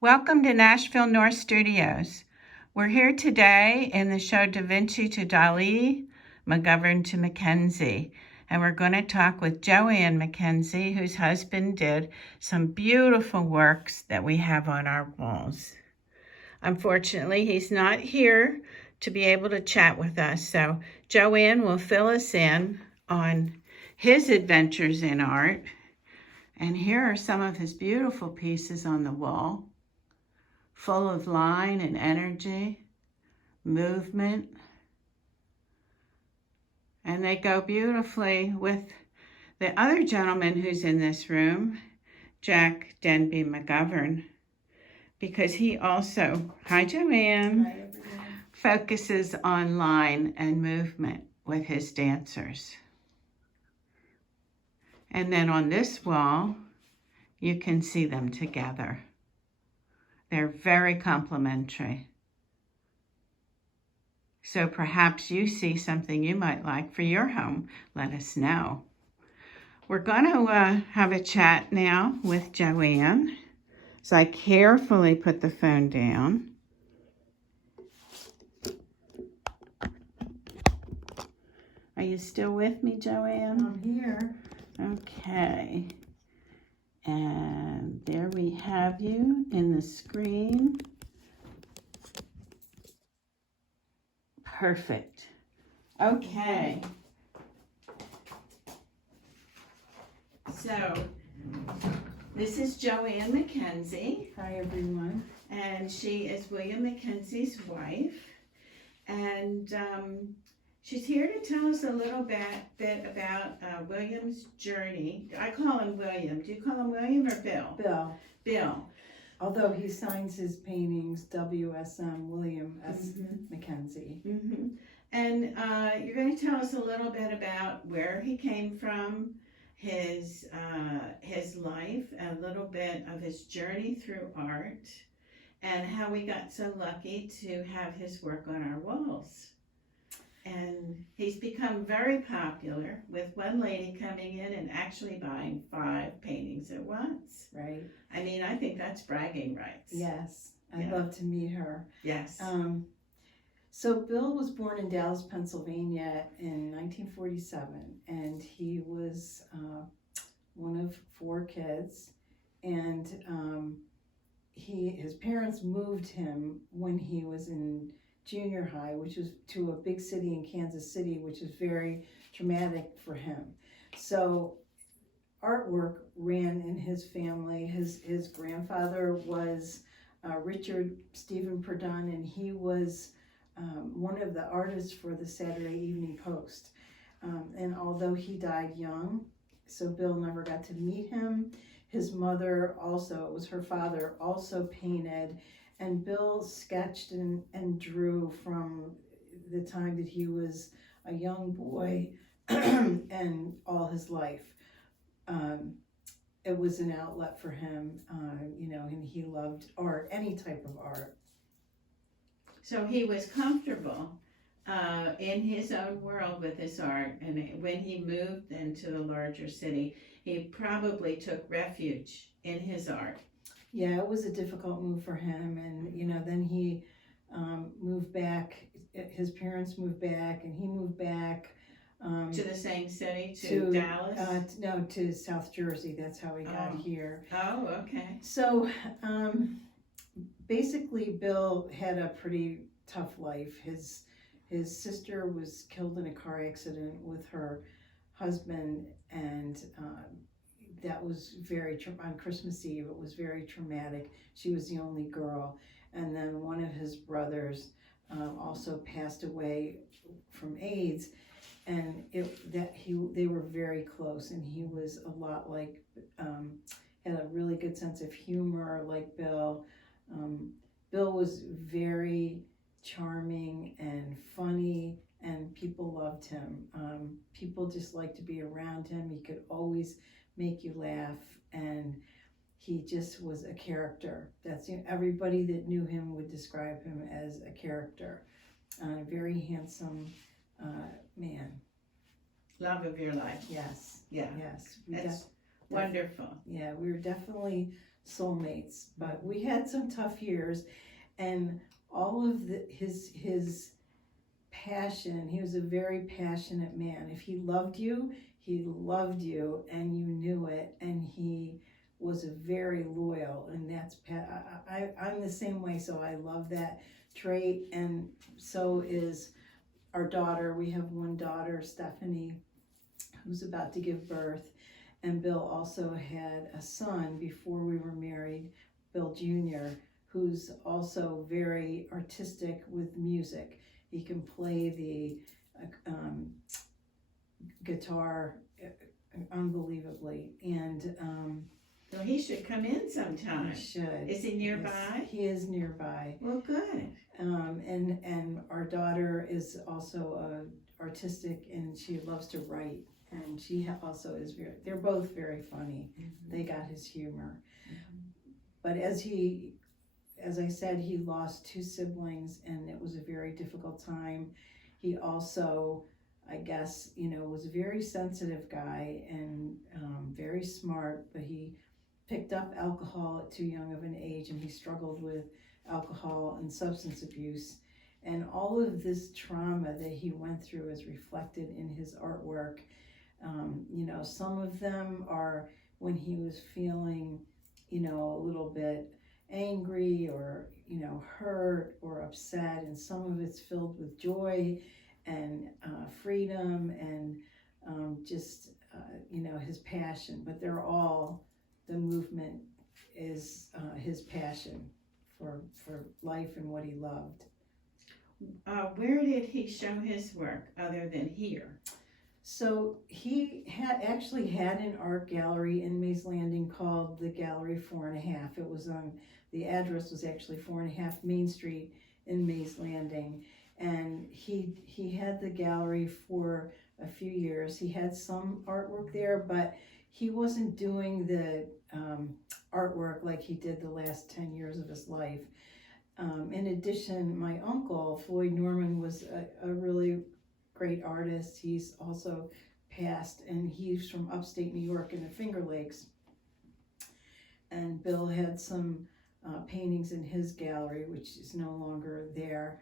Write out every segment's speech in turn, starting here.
Welcome to Nashville North Studios. We're here today in the show Da Vinci to Dali, McGovern to McKensie, and we're going to talk with Joanne McKensie, whose husband did some beautiful works that we have on our walls. Unfortunately, he's not here to be able to chat with us, so Joanne will fill us in on his adventures in art. And here are some of his beautiful pieces on the wall, full of line and energy, movement. And they go beautifully with the other gentleman who's in this room, Jack Denby McGovern, because he also, hi Joanne, Hi, everyone. focuses on line and movement with his dancers. And then on this wall, you can see them together. They're very complementary. So perhaps you see something you might like for your home. Let us know. We're going to have a chat now with Joanne. So I carefully put the phone down. Are you still with me, Joanne? I'm here. Okay. And there we have you in the screen. Perfect. Okay. So, this is Joanne McKensie, Hi, everyone. and she is William McKensie's wife. And she's here to tell us a little bit about William's journey. I call him William. Do you call him William or Bill? Bill. Bill. Although he signs his paintings WSM William S. McKenzie. Mm-hmm. And you're going to tell us a little bit about where he came from, his life, a little bit of his journey through art, and how we got so lucky to have his work on our walls. And he's become very popular, with one lady coming in and actually buying 5 paintings at once. Right. I mean, I think that's bragging rights. Yes. I'd Yeah. love to meet her. Yes. So Bill was born in Dallas, Pennsylvania in 1947, and he was one of 4 kids. And his parents moved him when he was in junior high, which was to a big city in Kansas City, which is very traumatic for him. So artwork ran in his family. His grandfather was Richard Stephen Purdon, and he was one of the artists for the Saturday Evening Post. And although he died young, so Bill never got to meet him, his mother also, it was her father, also painted. And Bill sketched and drew from the time that he was a young boy and all his life. It was an outlet for him, and he loved art, any type of art. So he was comfortable in his own world with his art, and when he moved into the larger city, he probably took refuge in his art. Yeah, it was a difficult move for him, and then he moved back. His parents moved back, and he moved back To the same city, to Dallas? No, to South Jersey. That's how he got here. Oh, okay. So basically, Bill had a pretty tough life. His sister was killed in a car accident with her husband, and that was on Christmas Eve. It was very traumatic. She was the only girl, and then one of his brothers also passed away from AIDS, and they were very close, and he was a lot like had a really good sense of humor, like Bill. Bill was very charming and funny, and people loved him. People just liked to be around him. He could always make you laugh, and he just was a character. That's everybody that knew him would describe him as a character. A very handsome man. Love of your life. Yes. Yeah. Yes. That's wonderful. Yeah, we were definitely soulmates. But we had some tough years, and all of his passion. He was a very passionate man. If he loved you, and you knew it. And he was a very loyal, and I'm the same way. So I love that trait, and so is our daughter. We have one daughter, Stephanie, who's about to give birth, and Bill also had a son before we were married, Bill Jr., who's also very artistic with music. He can play the guitar unbelievably, and So he should come in sometime. he should. Is he nearby? He is nearby. Well, good. And our daughter is also artistic, and she loves to write, and she also is they're both very funny. They got his humor. But as I said, he lost 2 siblings, and it was a very difficult time. He also, I guess, was a very sensitive guy and very smart, but he picked up alcohol at too young of an age, and he struggled with alcohol and substance abuse. And all of this trauma that he went through is reflected in his artwork. Some of them are when he was feeling, a little bit angry or, hurt or upset, and some of it's filled with joy and freedom and just, his passion. But they're all, the movement is his passion for life and what he loved. Where did he show his work other than here? So he actually had an art gallery in Mays Landing called the Gallery 4.5. It was the address was actually 4.5 Main Street in Mays Landing. And he had the gallery for a few years. He had some artwork there, but he wasn't doing the artwork like he did the last 10 years of his life. In addition, my uncle, Floyd Norman, was a really great artist. He's also passed, and he's from upstate New York in the Finger Lakes. And Bill had some paintings in his gallery, which is no longer there.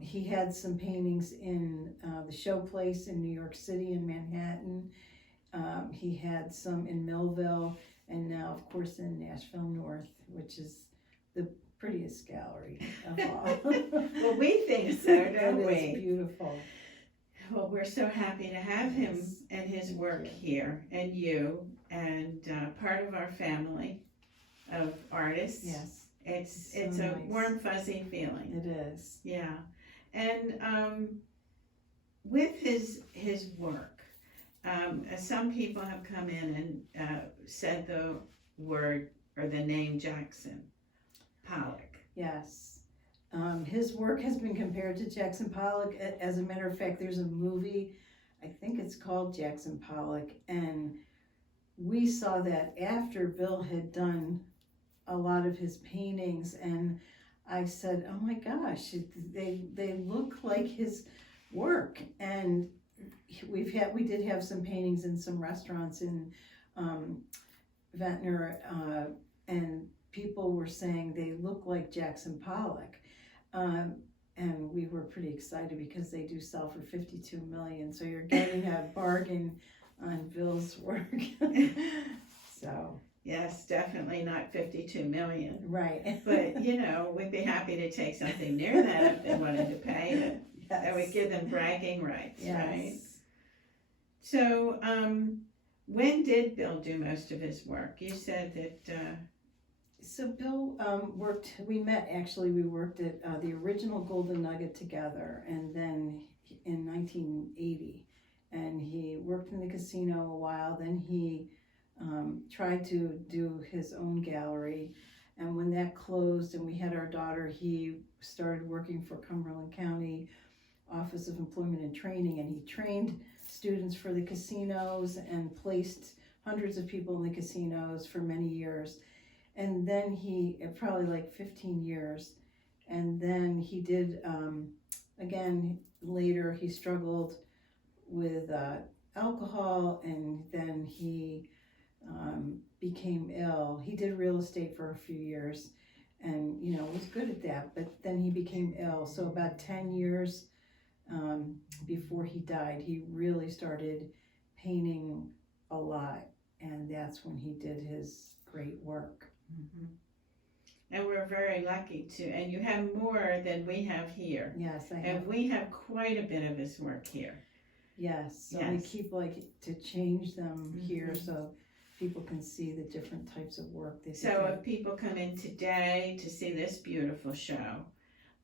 He had some paintings in the Show Place in New York City in Manhattan. He had some in Millville, and now, of course, in Nashville North, which is the prettiest gallery of all. Well, we think so, don't we? It is beautiful. Well, we're so happy to have him Yes. and his work here, and you, and part of our family of artists. Yes, It's So a nice. warm, fuzzy feeling. it is. Yeah, and with his work, some people have come in and said the word or the name Jackson Pollock. Yes. His work has been compared to Jackson Pollock. As a matter of fact, there's a movie, I think it's called Jackson Pollock, and we saw that after Bill had done a lot of his paintings, and I said, oh my gosh, they look like his work. And we did have some paintings in some restaurants in Ventnor, and people were saying they look like Jackson Pollock. And we were pretty excited because they do sell for $52 million. So you're getting a bargain on Bill's work. So. Yes, definitely not 52 million. Right. But, we'd be happy to take something near that if they wanted to pay it. Yes. That would give them bragging rights, Yes. right? So, when did Bill do most of his work? You said that... So Bill we worked at the original Golden Nugget together, and then in 1980, and he worked in the casino a while. Then he tried to do his own gallery, and when that closed and we had our daughter, he started working for Cumberland County Office of Employment and Training, and he trained students for the casinos and placed hundreds of people in the casinos for many years. And then probably like 15 years, and then he did, again, later he struggled with alcohol, and then he became ill. He did real estate for a few years and, was good at that, but then he became ill. So about 10 years before he died, he really started painting a lot, and that's when he did his great work. Mm-hmm. And we're very lucky to, and you have more than we have here. Yes, I have. And we have quite a bit of his work here. Yes, so Yes. we keep to change them here Mhm. so people can see the different types of work they do. So if people come in today to see this beautiful show,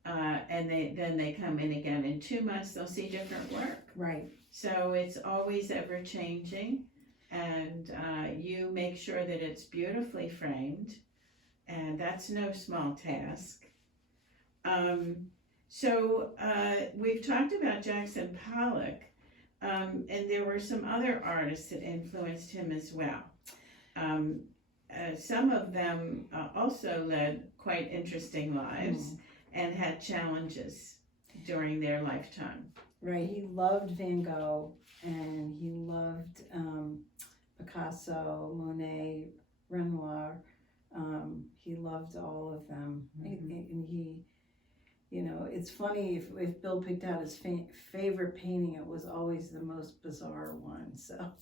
and then they come in again in 2 months, they'll see different work. Right. So it's always ever changing, and you make sure that it's beautifully framed, and that's no small task. So we've talked about Jackson Pollock, and there were some other artists that influenced him as well. Some of them also led quite interesting lives and had challenges during their lifetime. Right, he loved Van Gogh, and he loved Picasso, Monet, Renoir. He loved all of them. Mhm. And he, it's funny, if Bill picked out his favorite painting, it was always the most bizarre one. So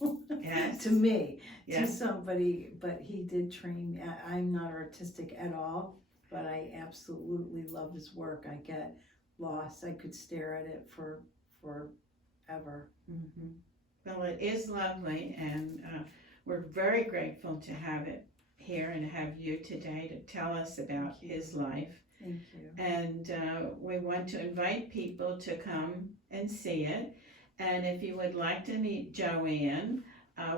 Yes. to me, to Yes. somebody, but he did train me. I'm not artistic at all, but I absolutely love his work. I get lost. I could stare at it for forever. Mm-hmm. Well, it is lovely, and we're very grateful to have it here and have you today to tell us about his life. Thank you. And we want to invite people to come and see it. And if you would like to meet Joanne,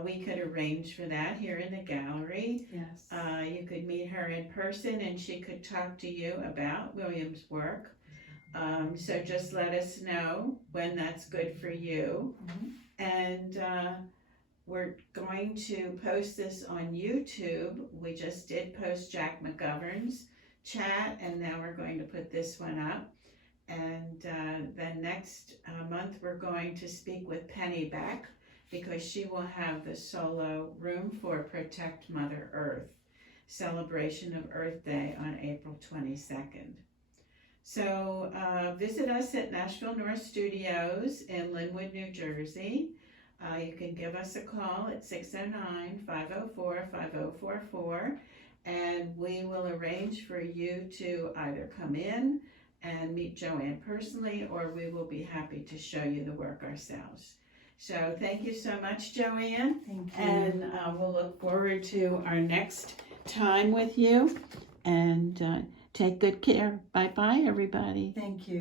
we could arrange for that here in the gallery. Yes. You could meet her in person, and she could talk to you about William's work. So just let us know when that's good for you. Mhm. And we're going to post this on YouTube. We just did post Jack McGovern's chat, and now we're going to put this one up. And then next month we're going to speak with Penny Beck, because she will have the solo room for Protect Mother Earth, celebration of Earth Day on April 22nd. So visit us at Nashville North Studios in Linwood, New Jersey. You can give us a call at 609-504-5044, and we will arrange for you to either come in and meet Joanne personally, or we will be happy to show you the work ourselves. So thank you so much, Joanne. Thank you. And we'll look forward to our next time with you. And take good care. Bye-bye, everybody. Thank you.